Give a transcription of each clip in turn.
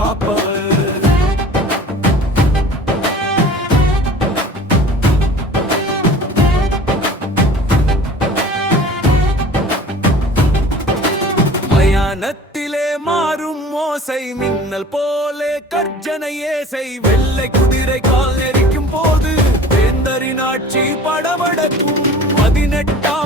காப்பவர் மயானத்திலே மாறும் ஓசை மின்னல் போலே கர்ஜனை ஏசை. வெள்ளை குதிரை கால் நெறிக்கும் போது வேந்தரின் ஆட்சி படபடக்கும் பதினெட்டாம்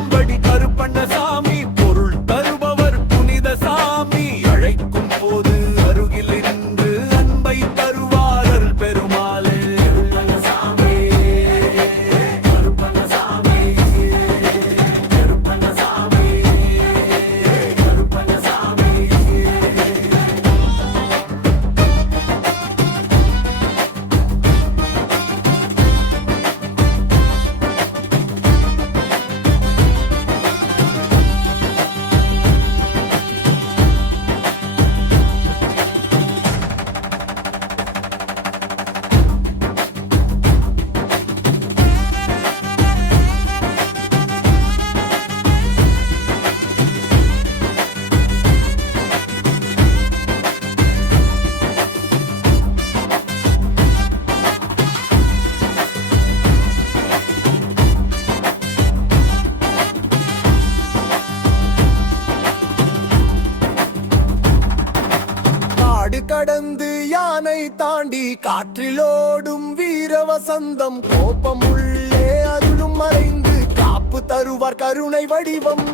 தாண்டி காற்றிலோடும் வீர வசந்தம் கோபம் உள்ளே அருளும் மறைந்து காப்பு தருவார் கருணை வடிவம்.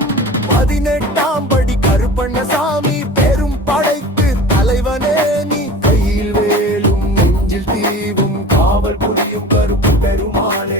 பதினெட்டாம் படி கருப்பண்ண சாமி பெரும் படைக்கு தலைவனே நீ கையில் வேலும் நெஞ்சில் தீவும் காவல் புரியும் கருப்பு பெருமானே